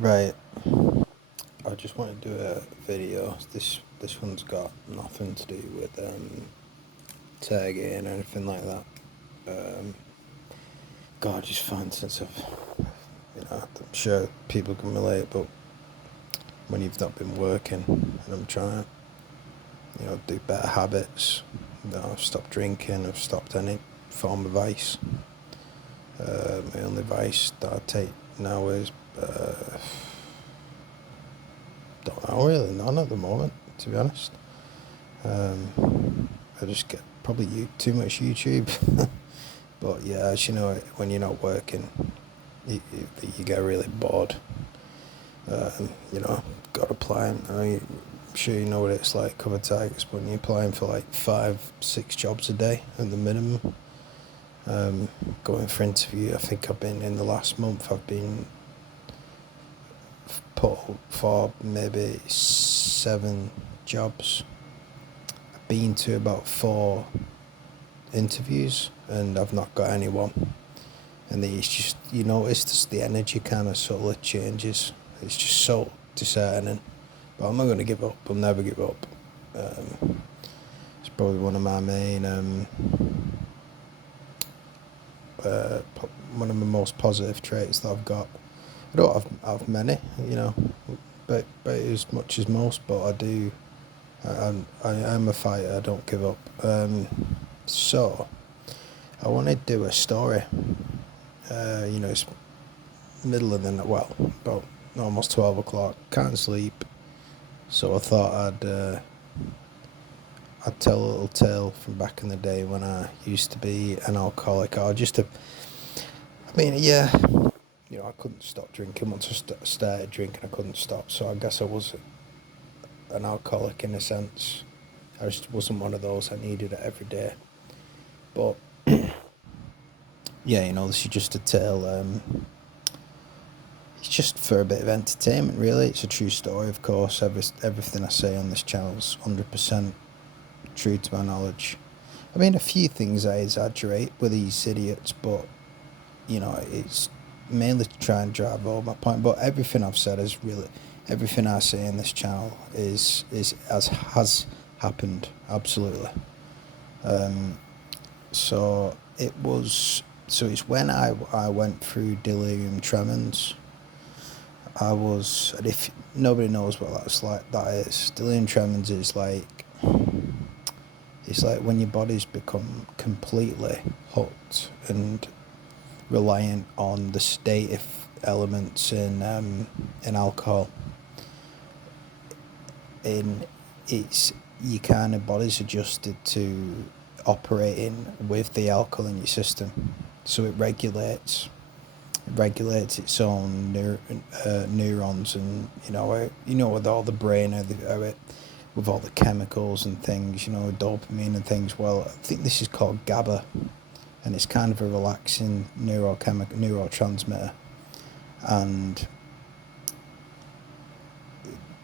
Right. I just want to do a video. This one's got nothing to do with tagging or anything like that. Um, God, I just find sense of, I'm sure people can relate, but when you've not been working and I'm trying to, do better habits, I've stopped drinking, I've stopped any form of vice. My only vice that I take now is don't know really, none at the moment, to be honest. I just get probably too much YouTube. But yeah, as you know, when you're not working, you get really bored. Got applying. I'm sure you know what it's like, cover targets, but when you're applying for like 5, 6 jobs a day at the minimum. Going for interview, I think I've been in the last month. I've been put for maybe 7 jobs. I've been to about 4 interviews, and I've not got anyone. And it's just, notice just the energy kind of subtly changes. It's just so disheartening. But I'm not going to give up. I'll never give up. It's probably one of my main, one of my most positive traits that I've got. I don't have many, but as much as most. But I do. I am a fighter. I don't give up. So I want to do a story. It's middle of the night. Well, about almost 12 o'clock. Can't sleep. So I thought I'd tell a little tale from back in the day when I used to be an alcoholic, or I couldn't stop drinking. Once I started drinking, I couldn't stop. So I guess I was an alcoholic in a sense. I just wasn't one of those. I needed it every day. But yeah, this is just a tale. It's just for a bit of entertainment, really. It's a true story, of course. Everything I say on this channel is 100% true to my knowledge. I mean, a few things I exaggerate with these idiots, but it's mainly to try and drive home my point. But everything I've said is really, everything I say in this channel has happened, absolutely. So it's when I went through delirium tremens. And if nobody knows what that is, delirium tremens is like, it's like when your body's become completely hooked and reliant on the sedative elements in alcohol. It's your kind of body's adjusted to operating with the alcohol in your system, so it regulates its own neurons, and with all the brain, with all the chemicals and things, dopamine and things. Well, I think this is called GABA, and it's kind of a relaxing neurotransmitter. And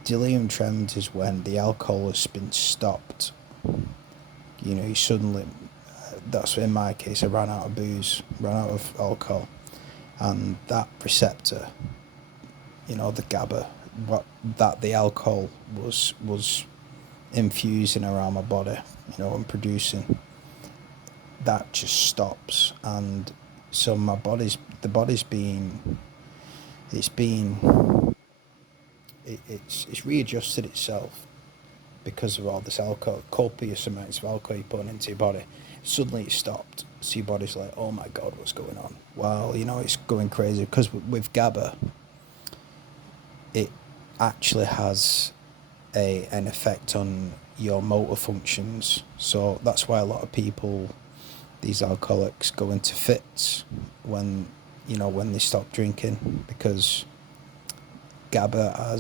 delirium tremens is when the alcohol has been stopped. You suddenly, that's in my case, I ran out of booze, ran out of alcohol, and that receptor, the GABA, that the alcohol was infusing around my body, and producing, that just stops. And so the body's it's readjusted itself because of all this alcohol, copious amounts of alcohol you're putting into your body. Suddenly it stopped, so your body's like, oh my God, what's going on? Well, it's going crazy, because with GABA, it actually has an effect on your motor functions. So that's why a lot of people, these alcoholics, go into fits when they stop drinking, because GABA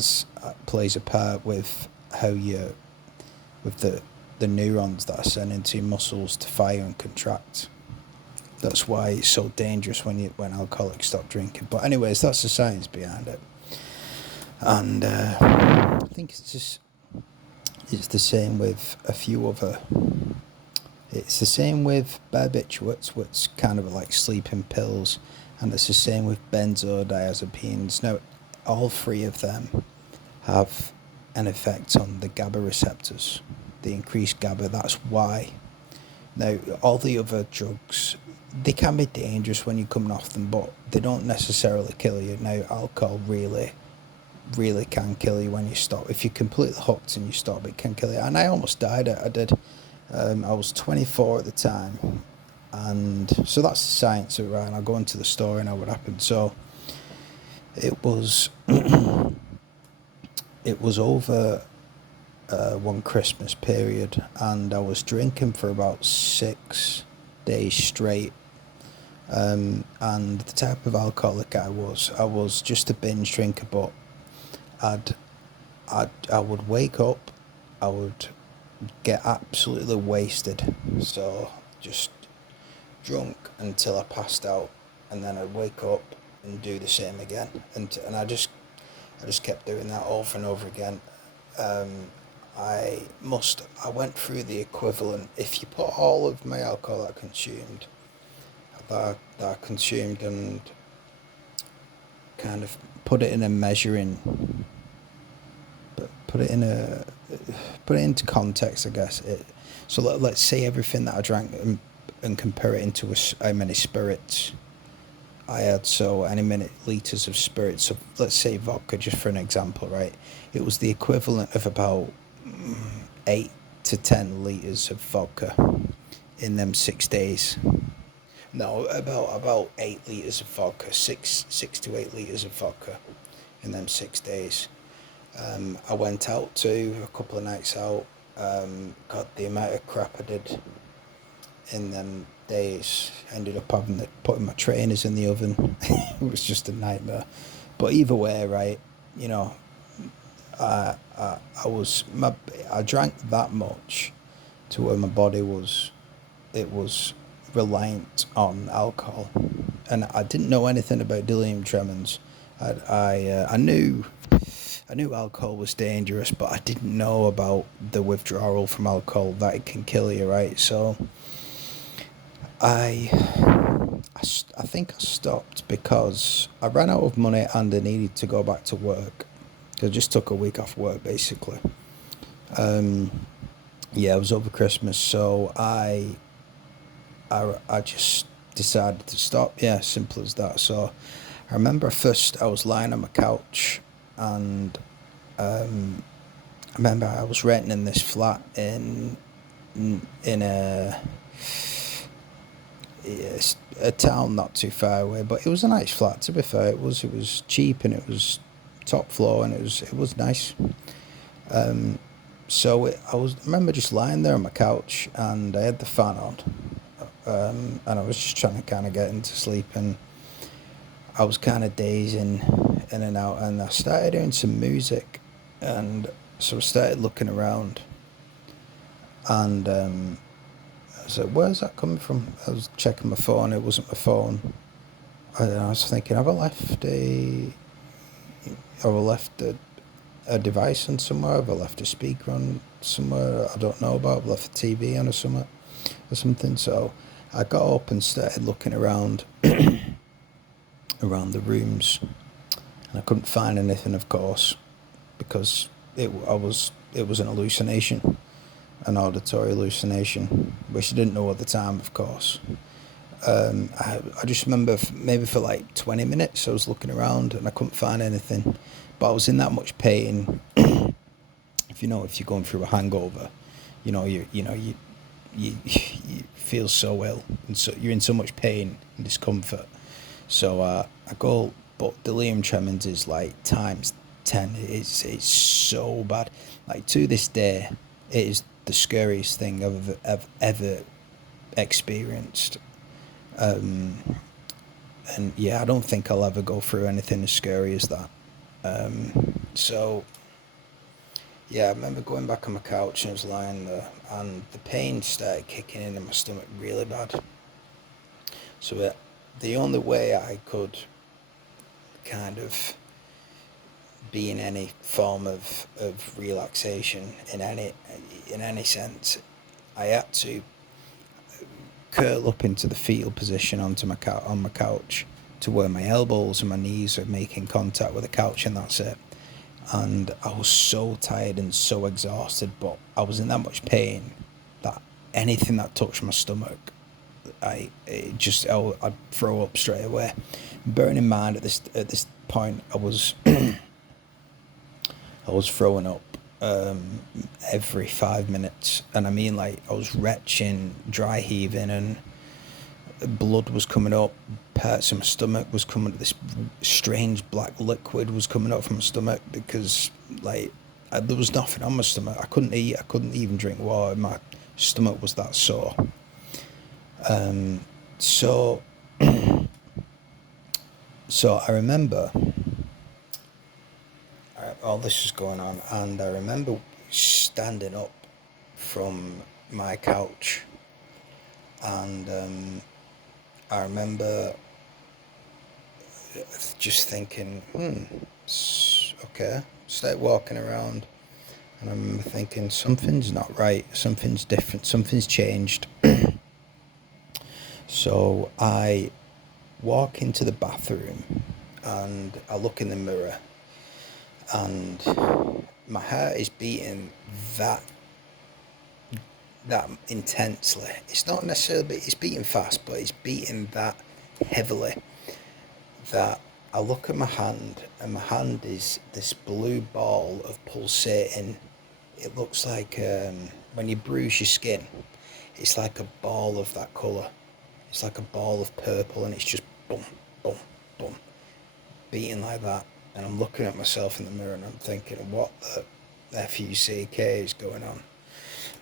plays a part with how with the neurons that are sent into your muscles to fire and contract. That's why it's so dangerous when alcoholics stop drinking. But anyways, that's the science behind it. And I think it's the same with a few other. It's the same with barbiturates, which kind of like sleeping pills, and it's the same with benzodiazepines. Now, all three of them have an effect on the GABA receptors, the increased GABA. That's why. Now, all the other drugs, they can be dangerous when you're coming off them, but they don't necessarily kill you. Now, alcohol really can kill you when you stop. If you're completely hooked and you stop, it can kill you. And I almost died. I did. I was 24 at the time, and so that's the science of it, right? And I'll go into the story and how it happened. So it was it was over one Christmas period, and I was drinking for about 6 days straight. And the type of alcoholic I was just a binge drinker, but I would wake up, I would get absolutely wasted, so just drunk until I passed out, and then I'd wake up and do the same again, and I just kept doing that over and over again. I went through the equivalent. If you put all of my alcohol that I consumed and kind of put it in a measuring, put it into context, I guess. So let's say everything that I drank and compare it into how many spirits I had. So any minute litres of spirits. So let's say vodka, just for an example, right? It was the equivalent of about 8 to 10 litres of vodka in them 6 days. No, about 8 litres of vodka, six to 8 litres of vodka in them 6 days. I went out to a couple of nights out. God, the amount of crap I did in them days. Ended up putting my trainers in the oven. It was just a nightmare. But either way, right? You know, I drank that much to where my body was reliant on alcohol, and I didn't know anything about delirium tremens. I knew alcohol was dangerous, but I didn't know about the withdrawal from alcohol, that it can kill you, right? So I think I stopped because I ran out of money and I needed to go back to work. I just took a week off work, basically. Yeah, it was over Christmas, so I just decided to stop. Yeah, simple as that. So I remember first I was lying on my couch, and I remember I was renting in this flat in a town not too far away, but it was a nice flat. To be fair, it was cheap, and it was top floor, and it was nice. So I remember just lying there on my couch, and I had the fan on, and I was just trying to kind of get into sleep, and I was kind of dazing in and out, and I started hearing some music, and so I started looking around, and I was like, where's that coming from? I was checking my phone, it wasn't my phone, and I was thinking, have I left a device on somewhere? Have I left a speaker on somewhere I don't know about? I've left the TV on or something. So I got up and started looking around around the rooms, and I couldn't find anything, of course, because it was an hallucination, an auditory hallucination, which I didn't know at the time, of course. I just remember maybe for like 20 minutes I was looking around and I couldn't find anything, but I was in that much pain. If you're going through a hangover, you feel so ill, and so you're in so much pain and discomfort. So I go, but delirium tremens is like times 10. It's so bad. Like, to this day, it is the scariest thing I've ever experienced. And yeah, I don't think I'll ever go through anything as scary as that. So yeah, I remember going back on my couch and I was lying there, and the pain started kicking in my stomach really bad. So the only way I could kind of be in any form of relaxation in any sense, I had to curl up into the fetal position on my couch, to where my elbows and my knees are making contact with the couch, and that's it. And I was so tired and so exhausted, but I was in that much pain that anything that touched my stomach, I'd throw up straight away. Bearing in mind at this point, I was throwing up every 5 minutes, and I mean, like, I was retching, dry heaving, and blood was coming up. Parts of my stomach was coming. This strange black liquid was coming up from my stomach because, like, there was nothing on my stomach. I couldn't eat. I couldn't even drink water. My stomach was that sore. So, so I remember all this was going on, and I remember standing up from my couch, and I remember just thinking, okay, start walking around, and I remember thinking, something's not right, something's different, something's changed. So I walk into the bathroom, and I look in the mirror, and my heart is beating that intensely. It's not necessarily, it's beating fast, but it's beating that heavily that I look at my hand, and my hand is this blue ball of pulsating. It looks like when you bruise your skin, it's like a ball of that colour. It's like a ball of purple, and it's just boom, boom, boom, beating like that. And I'm looking at myself in the mirror, and I'm thinking, what the fuck is going on?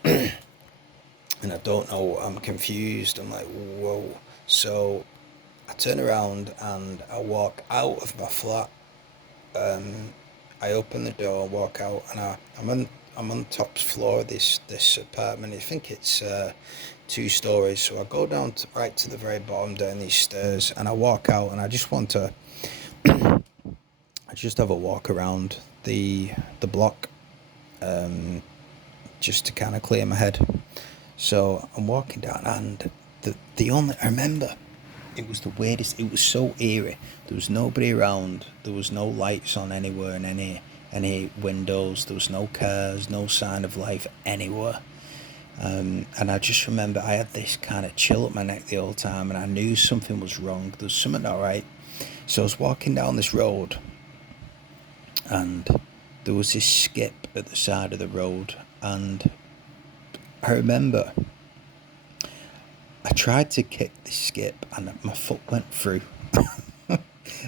And I don't know, I'm confused. I'm like, whoa. So I turn around and I walk out of my flat. I open the door, walk out, and I'm on the top floor of this apartment. I think it's 2 stories. So I go down right to the very bottom down these stairs, and I walk out, and I just want to I just have a walk around the block, just to kind of clear my head. So I'm walking down, and the only I remember, it was the weirdest. It was so eerie. There was nobody around. There was no lights on anywhere in any windows. There was no cars. No sign of life anywhere. And I just remember I had this kind of chill up my neck the whole time, and I knew something was wrong. There was something not right. So I was walking down this road, and there was this skip at the side of the road, and I remember I tried to kick the skip, and my foot went through.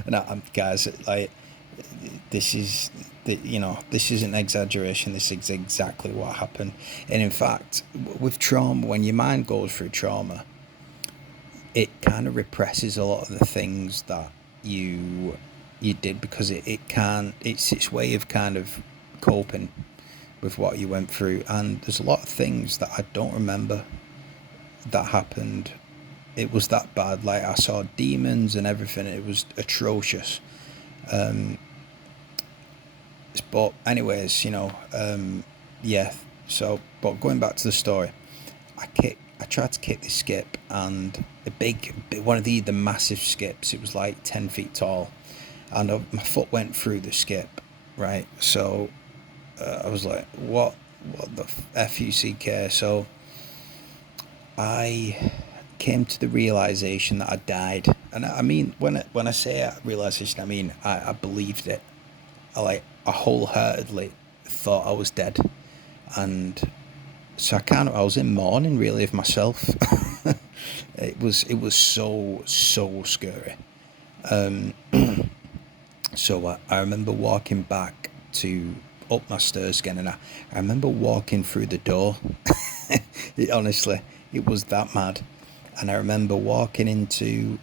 And I'm guys, like, this is this is an exaggeration. This is exactly what happened. And in fact, with trauma, when your mind goes through trauma, it kind of represses a lot of the things that you did, because it's its way of kind of coping with what you went through. And there's a lot of things that I don't remember that happened. It was that bad. Like, I saw demons and everything. It was atrocious. But anyways, yeah. So, but going back to the story, I tried to kick the skip, and one of the massive skips. It was like 10 feet tall, and my foot went through the skip. Right. So I was like, what the fuck? So I came to the realization that I died. And I mean, when I say realization, I mean I believed it. I wholeheartedly thought I was dead, and so I was in mourning, really, of myself. It was so scary. So I remember walking back up my stairs again, and I remember walking through the door. Honestly, it was that mad. And I remember walking into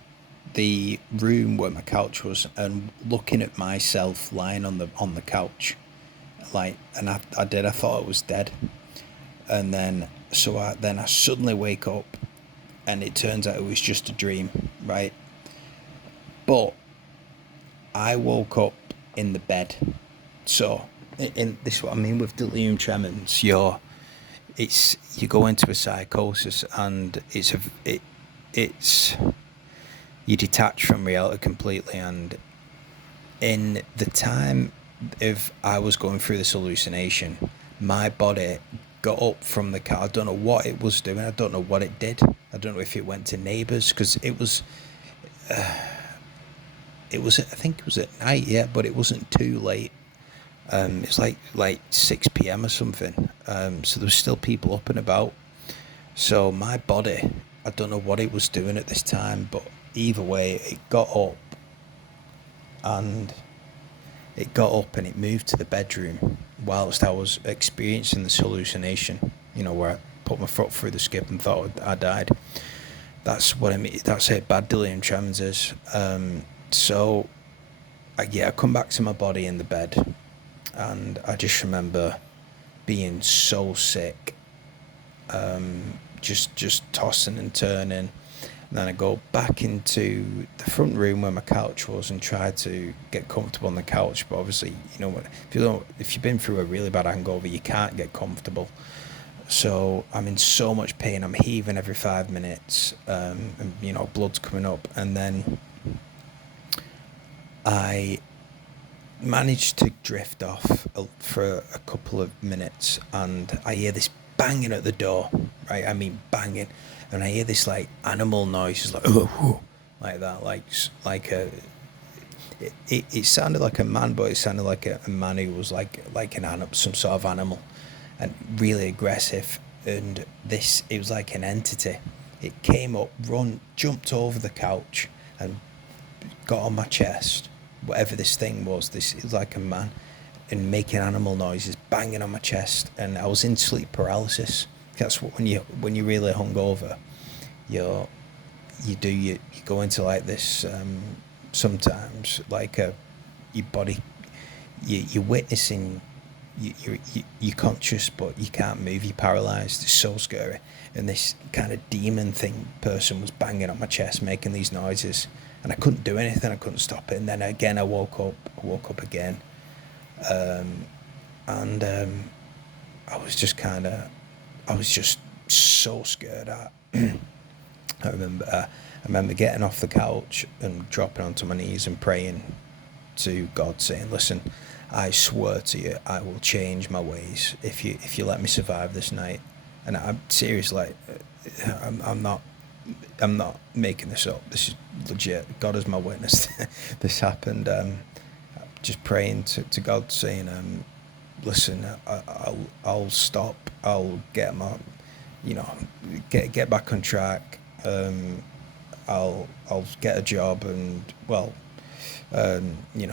the room where my couch was, and looking at myself lying on the couch, and I thought I was dead. And then I suddenly wake up, and it turns out it was just a dream, right? But I woke up in the bed. So in this is what I mean with delirium tremens. You go into a psychosis, and it's you detach from reality completely. And in the time of I was going through this hallucination, my body got up from the car. I don't know what it was doing. I don't know what it did. I don't know if it went to neighbours, because it was I think it was at night, yeah, but it wasn't too late. It's like 6 p.m. or something. So there was still people up and about. So my body, I don't know what it was doing at this time, but either way, and and it moved to the bedroom whilst I was experiencing this hallucination. Where I put my foot through the skip and thought I died. That's what I mean. That's it. Bad delirium tremens is. So, I come back to my body in the bed, and I just remember being so sick, just tossing and turning. And then I go back into the front room where my couch was and try to get comfortable on the couch. But obviously, if you've been through a really bad hangover, you can't get comfortable. So I'm in so much pain. I'm heaving every 5 minutes, and blood's coming up. And then I managed to drift off for a couple of minutes, and I hear this banging at the door, right? I mean banging, and I hear this like animal noises, like like that, like a. It sounded like a man, but it sounded like a man who was like an animal, some sort of animal, and really aggressive. And it was like an entity. It came up, jumped over the couch, and got on my chest. Whatever this thing was, it was like a man, and making animal noises, banging on my chest, and I was in sleep paralysis. That's what when you really hungover, you go into like this, sometimes like your body, you're witnessing, you're conscious but you can't move, you're paralyzed. It's so scary. And this kind of demon thing person was banging on my chest, making these noises, and I couldn't do anything. I couldn't stop it. And then again I woke up again, and I was just so scared. I remember getting off the couch and dropping onto my knees and praying to God, saying, "Listen, I swear to you, I will change my ways if you let me survive this night." And I'm serious, like, I'm not making this up. This is legit. God is my witness. This happened. Just praying to God, saying, "Listen, I'll stop. I'll get my, get back on track. I'll get a job and, well,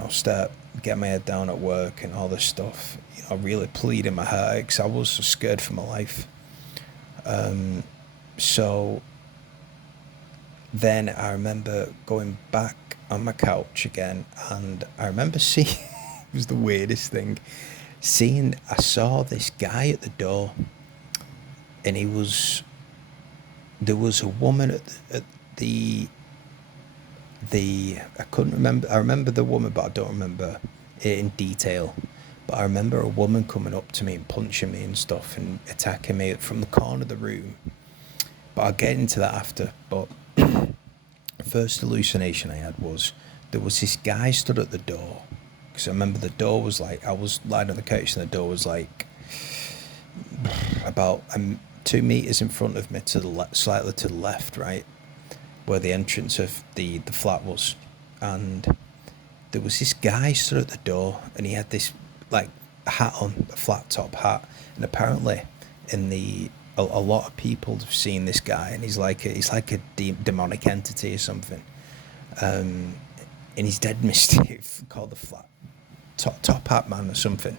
start get my head down at work and all this stuff." Really pleading my heart, because I was so scared for my life. So then I remember going back on my couch again, and I remember seeing it was the weirdest thing. I saw this guy at the door, and there was a woman at the I couldn't remember. I remember the woman, but I don't remember it in detail. But I remember a woman coming up to me and punching me and stuff and attacking me from the corner of the room. But I'll get into that after. But the first hallucination I had was there was this guy stood at the door. Because I remember the door was like, I was lying on the couch and the door was like about 2 meters in front of me, to the slightly to the left, right, where the entrance of the flat was. And there was this guy stood at the door, and he had this like hat on, a flat top hat, and apparently a lot of people have seen this guy, and he's like a demonic entity or something, and he's dead mysterious, called the flat top hat man or something,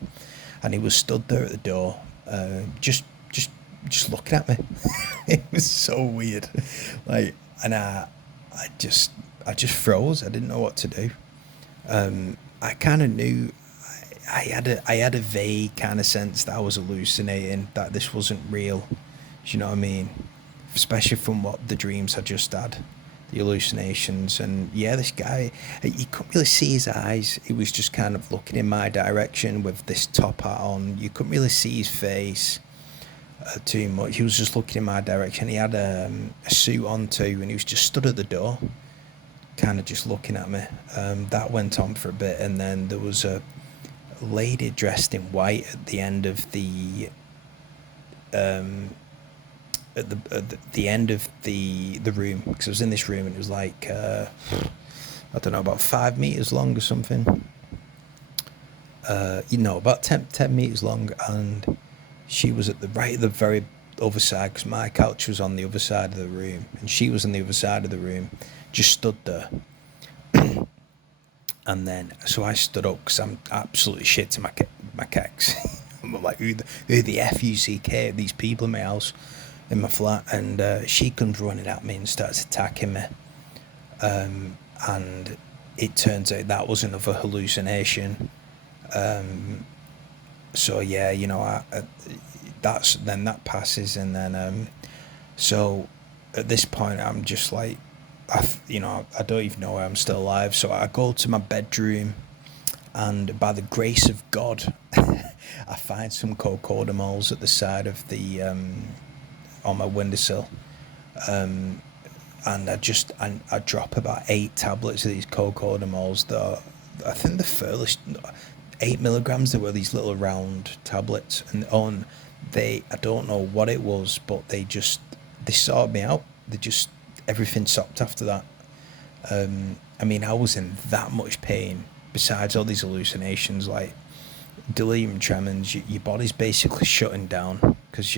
and he was stood there at the door, just looking at me. It was so weird, like, and I just froze. I didn't know what to do. I kind of knew. I had a vague kind of sense that I was hallucinating, that this wasn't real. Do you know what I mean? Especially from what the dreams I just had, the hallucinations. And yeah, this guy, you couldn't really see his eyes. He was just kind of looking in my direction with this top hat on. You couldn't really see his face too much. He was just looking in my direction. He had a suit on too, and he was just stood at the door, kind of just looking at me. That went on for a bit, and then there was a lady dressed in white at the end of um, the end of the room, because I was in this room and it was like I don't know, about 5 meters long or something. About 10 meters long, and she was at the very other side, because my couch was on the other side of the room, and she was on the other side of the room, just stood there. And then, so I stood up because I'm absolutely shit to my kecks. I'm like, who the fuck are these people in my house, in my flat? And she comes running at me and starts attacking me. And it turns out that was another hallucination. So yeah, that passes, and then so at this point I'm just like, I don't even know why I'm still alive. So I go to my bedroom, and by the grace of God, I find some cocodamols at the side of the on my windowsill, and I drop about 8 tablets of these cocodamols. I think the furthest 8 milligrams. There were these little round tablets, and on I don't know what it was, but they sorted me out. They just Everything stopped after that. I mean, I was in that much pain. Besides all these hallucinations, like delirium tremens, your body's basically shutting down because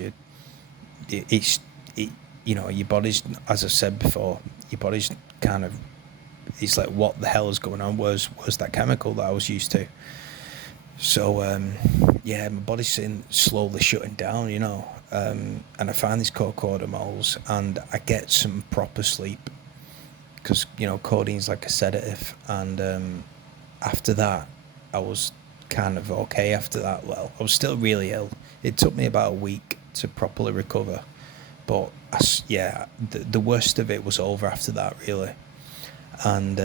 it's it, your body's, as I said before, your body's kind of, it's like, what the hell is going on? Was that chemical that I was used to? So yeah, my body's slowly shutting down, and I find these cocodamols, and I get some proper sleep because codeine's like a sedative, and after that, I was kind of okay. After that, well, I was still really ill. It took me about a week to properly recover, but yeah, the worst of it was over after that, really. And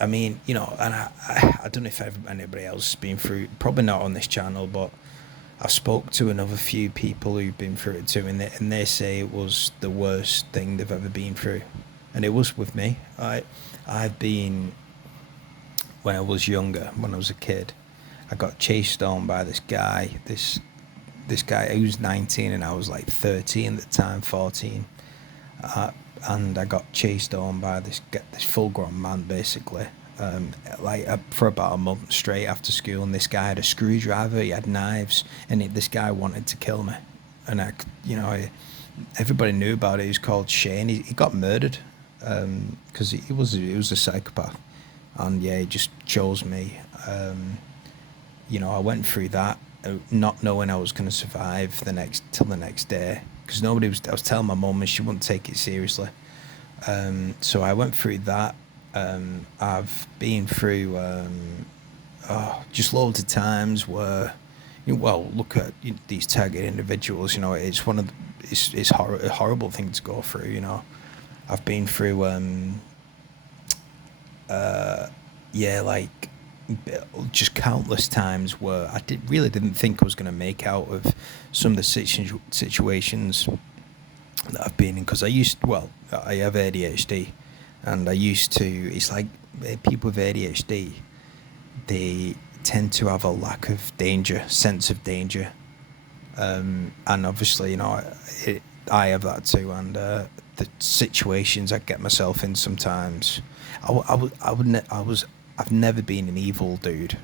I mean, and I don't know if anybody else has been through, probably not on this channel, but I've spoke to another few people who've been through it too, and they say it was the worst thing they've ever been through, and it was with me. I've been, when I was younger, when I was a kid, I got chased down by this guy. This guy, he was 19 and I was like 13 at the time, 14. And I got chased on by this full-grown man, basically, for about a month straight after school. And this guy had a screwdriver, he had knives, and this guy wanted to kill me. And everybody knew about it. He was called Shane. He got murdered because he was a psychopath. And yeah, he just chose me. I went through that, not knowing I was going to survive till the next day, because I was telling my mum and she wouldn't take it seriously. So I went through that. I've been through just loads of times where, look at these target individuals. It's it's a horrible thing to go through. I've been through like just countless times where I really didn't think I was going to make out of some of the situations that I've been in, because I have ADHD, and it's like people with ADHD, they tend to have a lack of sense of danger, and obviously I have that too, and the situations I get myself in sometimes, I've never been an evil dude,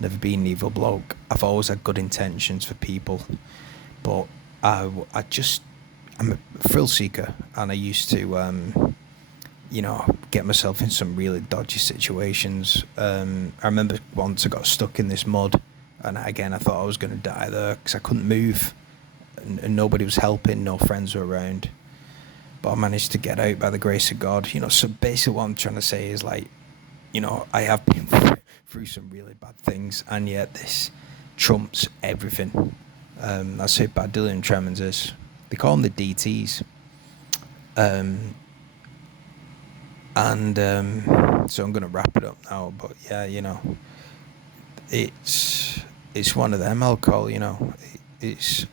never been an evil bloke. I've always had good intentions for people, but I'm a thrill seeker, and I used to get myself in some really dodgy situations. I remember once I got stuck in this mud, and again I thought I was going to die there because I couldn't move, and nobody was helping, no friends were around, but I managed to get out by the grace of God. So basically what I'm trying to say is, like, I have been through some really bad things, and yet this trumps everything. That's how bad delirium tremens is. They call them the DTs. So I'm going to wrap it up now, but yeah, it's one of them, alcohol, it's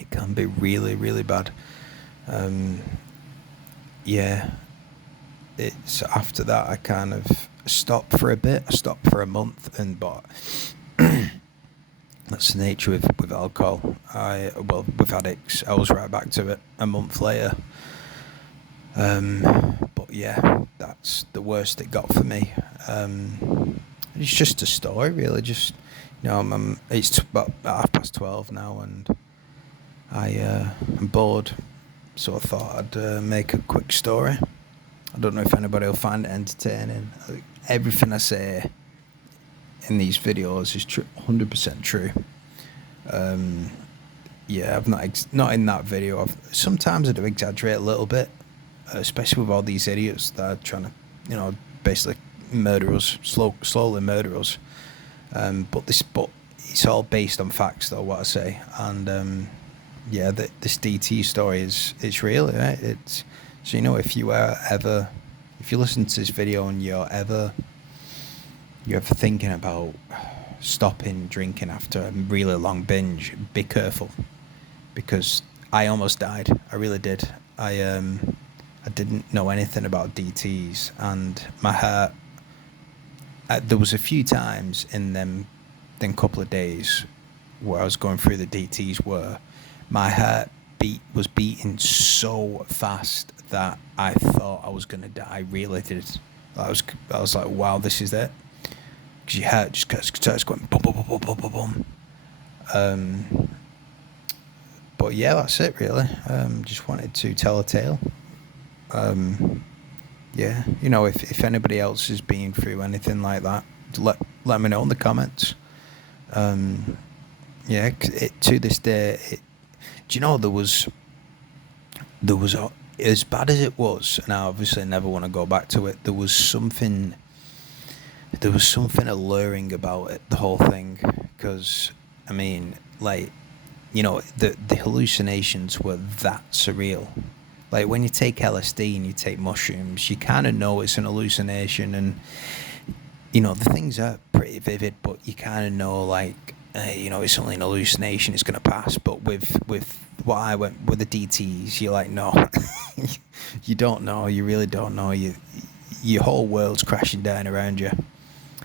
it can be really, really bad. yeah, it's after that I kind of stopped for a bit. I stopped for a month, and but that's the nature with alcohol. With addicts, I was right back to it a month later. But yeah, that's the worst it got for me. It's just a story, really. Just it's about 12:30 now, and I'm bored, so I thought I'd make a quick story. I don't know if anybody will find it entertaining. Everything I say in these videos is 100% true. Yeah, I've not in that video. Sometimes I do exaggerate a little bit, especially with all these idiots that are trying to, basically murder us, slowly murder us. But it's all based on facts, though, what I say. And yeah, this DT story it's real, right? It's so if if you listen to this video and you're ever thinking about stopping drinking after a really long binge, be careful, because I almost died. I really did. I didn't know anything about DTs, and my heart. There was a few times in them couple of days where I was going through the DTs where my heart was beating so fast that I thought I was gonna die. I really did. I was like, wow, this is it. Because your heart just starts going boom, boom, boom, boom, boom, boom, boom. But yeah, that's it really. Just wanted to tell a tale. Yeah, if anybody else has been through anything like that, let me know in the comments. Yeah, to this day, do you know there was as bad as it was, and I obviously never want to go back to it. There was something alluring about it, the whole thing, because I mean, like, the hallucinations were that surreal. Like when you take LSD and you take mushrooms, you kind of know it's an hallucination, and the things are pretty vivid, but you kind of know, like, it's only an hallucination, it's gonna pass. But with what I went with the DTs, you're like, no, you don't know, you really don't know. Your whole world's crashing down around you.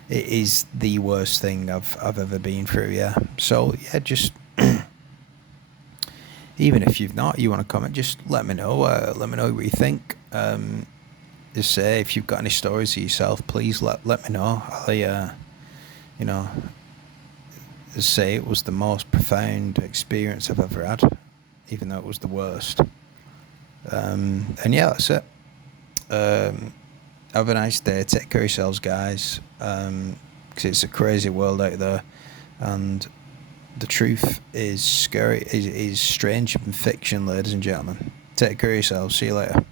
It is the worst thing I've ever been through. Yeah. So yeah, just. Even if you want to comment, just let me know. Let me know what you think. Just say if you've got any stories of yourself, please let me know. Just say it was the most profound experience I've ever had, even though it was the worst. And yeah, that's it. Have a nice day. Take care of yourselves, guys. Because it's a crazy world out there, and the truth is scary, is stranger than fiction, ladies and gentlemen. Take care of yourselves. See you later.